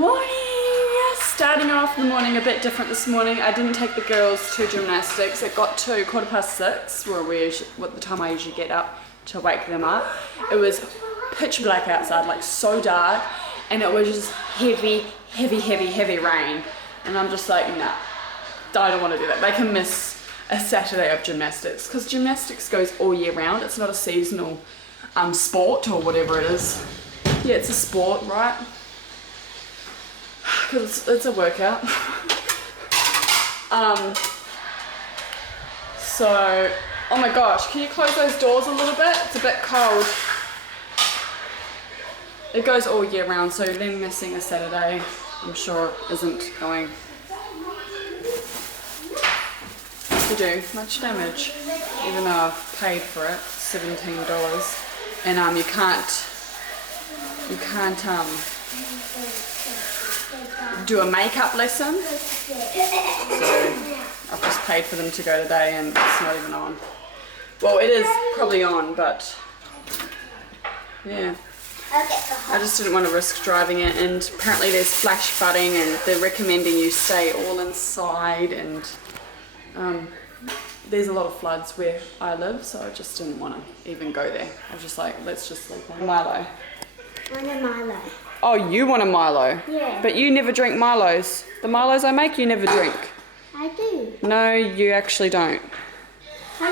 Morning! Starting off the morning a bit different this morning. I didn't take the girls to gymnastics. It got to 6:15, what the time I usually get up to wake them up. It was pitch black outside, like so dark, and it was just heavy rain. And I'm just like, nah, I don't want to do that. They can miss a Saturday of gymnastics because gymnastics goes all year round. It's not a seasonal sport or whatever it is. Yeah, it's a sport, right? Because it's a workout. So, oh my gosh, can you close those doors a little bit? It's a bit cold. It goes all year round, so them missing a Saturday, I'm sure isn't going to do much damage, even though I've paid for it, $17, and you can't do a makeup lesson, so I've just paid for them to go today and it's not even on. Well, it is probably on, but yeah, I just didn't want to risk driving it, and apparently there's flash flooding and they're recommending you stay all inside, and there's a lot of floods where I live, so I just didn't want to even go there. I was just like, let's just sleep on Milo. I want a Milo. Oh, you want a Milo? Yeah. But you never drink Milos. The Milos I make, you never drink. I do. No, you actually don't. I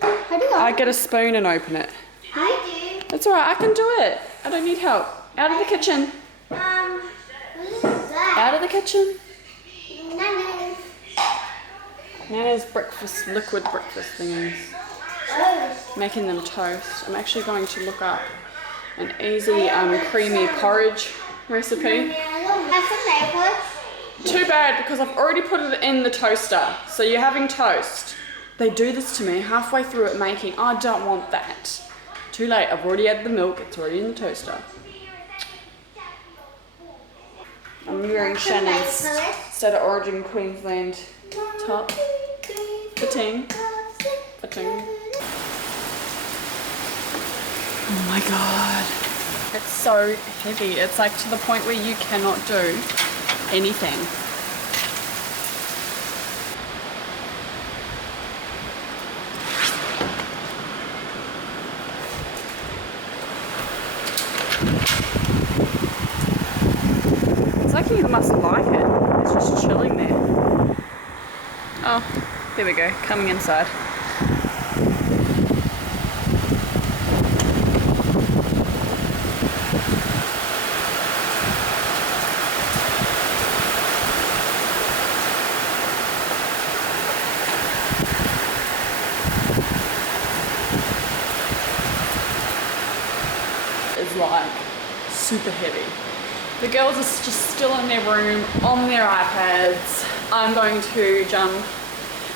do. I do. I get a spoon and open it. I do. That's alright, I can do it. I don't need help. Out of the kitchen. What is that? Out of the kitchen. Nana. Nana's breakfast, liquid breakfast thingies. Oh. Making them toast. I'm actually going to look up an easy creamy porridge recipe. Have some maple. Too bad, because I've already put it in the toaster. So you're having toast. They do this to me halfway through it making. I don't want that. Too late, I've already added the milk, it's already in the toaster. I'm wearing Shannon's State of Origin Queensland top. Fitting. Oh my god. It's so heavy. It's like to the point where you cannot do anything. It's like he must like it. It's just chilling there. Oh, there we go. Coming inside. Is like super heavy. The girls are just still in their room on their iPads. I'm going to jump.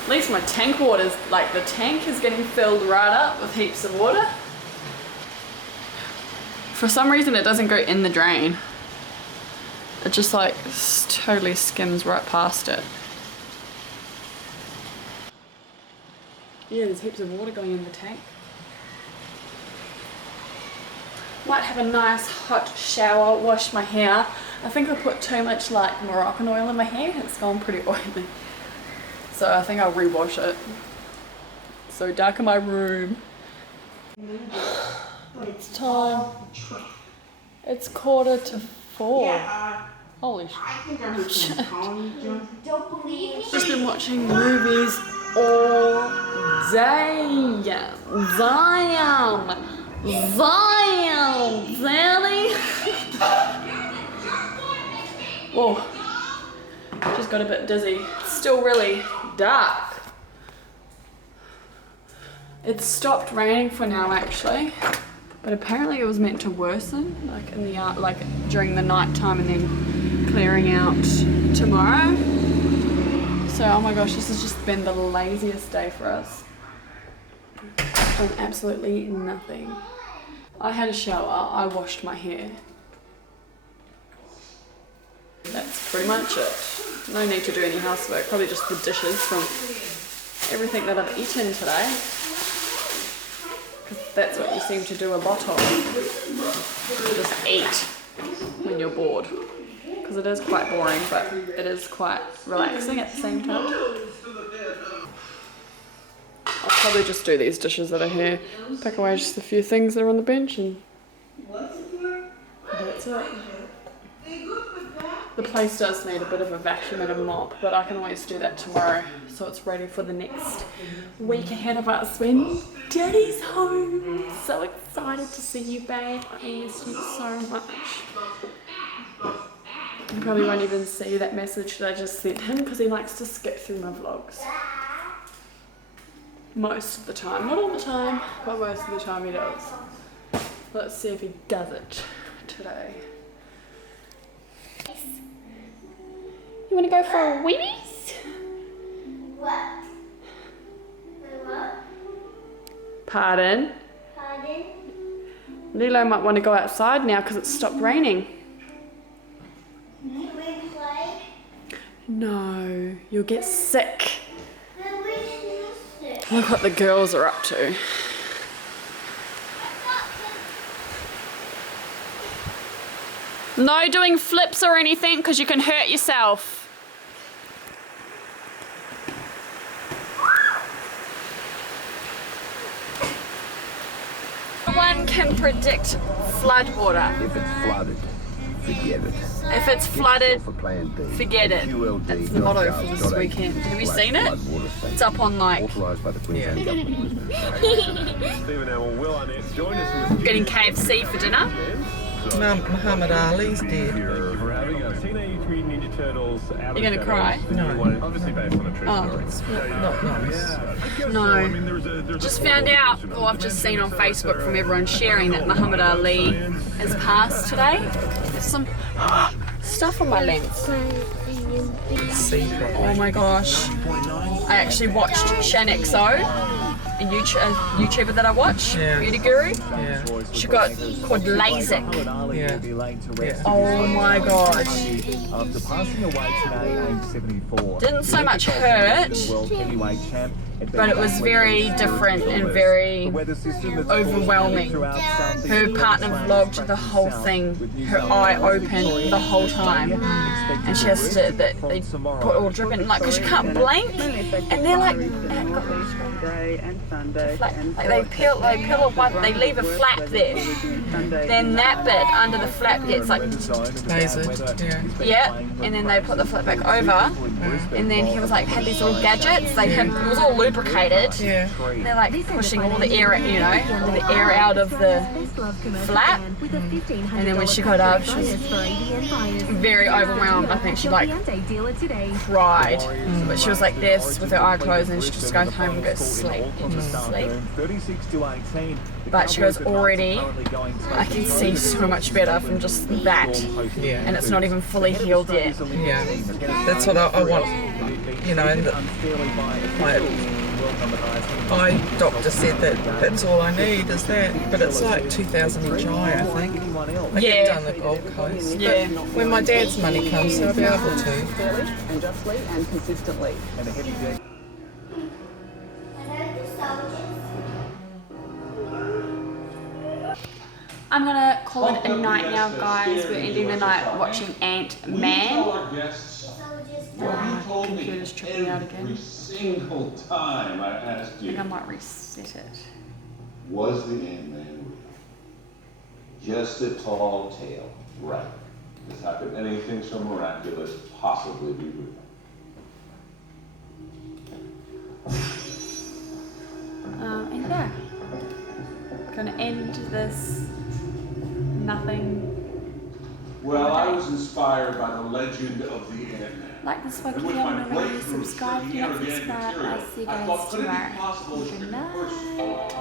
At least my tank water's like, the tank is getting filled right up with heaps of water. For some reason it doesn't go in the drain. It just like totally skims right past it. Yeah, there's heaps of water going in the tank. Might have a nice hot shower, wash my hair. I think I put too much like Moroccan oil in my hair. It's gone pretty oily. So I think I'll rewash it. So dark in my room. It's time. It's 3:45. Holy shit. Just been watching movies all day. Zion, Daddy. Whoa. Just got a bit dizzy. It's still really dark. It stopped raining for now actually, but apparently it was meant to worsen like in the like during the night time and then clearing out tomorrow. So oh my gosh, this has just been the laziest day for us. Done absolutely nothing. I had a shower, I washed my hair. That's pretty much it. No need to do any housework, probably just the dishes from everything that I've eaten today. Because that's what you seem to do a lot of. You just eat when you're bored. because it is quite boring, but it is quite relaxing at the same time. I'll probably just do these dishes that are here, pack away just a few things that are on the bench, and that's it. The place does need a bit of a vacuum and a mop, but I can always do that tomorrow, so it's ready for the next week ahead of us when Daddy's home. So excited to see you, babe. I miss you so much. You probably won't even see that message that I just sent him because he likes to skip through my vlogs. Most of the time. Not all the time, but most of the time he does. Let's see if he does it today. You want to go for a wheelies? What? What? Pardon? Pardon? Lilo might want to go outside now because it's stopped raining. Can we play? No, you'll get sick. Then we should sit. Look what the girls are up to. No doing flips or anything because you can hurt yourself. No one can predict flood water. If it's flooded, forget it. If it's flooded, For plan B. forget it. That's the motto for this weekend. Have you seen it? It's up on like Authorised by the Queensland Government. Stephen Hamill, Will Arnett, join us in the getting KFC for dinner. Muhammad Ali's dead. We're having a Teenage Mutant Ninja Turtles out of You're gonna Shadows. cry? The new one, obviously based on a true Oh, story. it's Not nice. I guess No. so. I mean, there's just a found out, or I've just seen on Facebook from everyone sharing that Muhammad Ali has passed today. There's some stuff on my lens. Oh my gosh. I actually watched Shan XO, a YouTuber that I watch, Yeah. Beauty Guru. Yeah. She got called LASIK. Yeah. Oh my gosh. After passing away today, age 74. Didn't so much hurt, World heavyweight champ. but it was very different and very overwhelming. Her partner vlogged the whole thing, her eye open the whole time, and she has to, they put all drip in, like, because you can't blink, and they're like they peel off one, they leave a flap there, then that bit under the flap gets like, Lasered. Yeah. yeah, and then they put the flap back over, and then he was like, had these little gadgets, it was all lubricated. Yeah. And they're like pushing all the air, you know, all the air out of the flap. And then when she got up, she was very overwhelmed. I think she like cried. But she was like this with her eyes closed, and she just goes home and goes to sleep. And just sleep. 36 to 18. But she goes, already, I can see so much better from just that. Yeah. And it's not even fully healed yet. Yeah. That's what I want. You know, and my eye doctor said that that's all I need is that. But it's like 2,000 each eye, I think. I Yeah. get done the Gold Coast. Yeah. But when my dad's money comes, I'll be able to. and justly and consistently. And a heavy jacket. Hello, the soldiers. I'm gonna call it a night now, guys. We're ending the night watching Ant-Man. Soldiers die. Computer's tripping out again. Every single time I asked I think you, I might reset it. was the Ant-Man real? Just a tall tale, right? Because how could anything so miraculous possibly be real? And yeah, gonna end this nothing. Well, I was inspired by the legend of the Ant-Man. Like this one, And if with you my haven't already breakthrough subscribed, with the hit inorganic subscribe. material, I'll see you I guys thought, could it be tomorrow. possible that you Good could push night.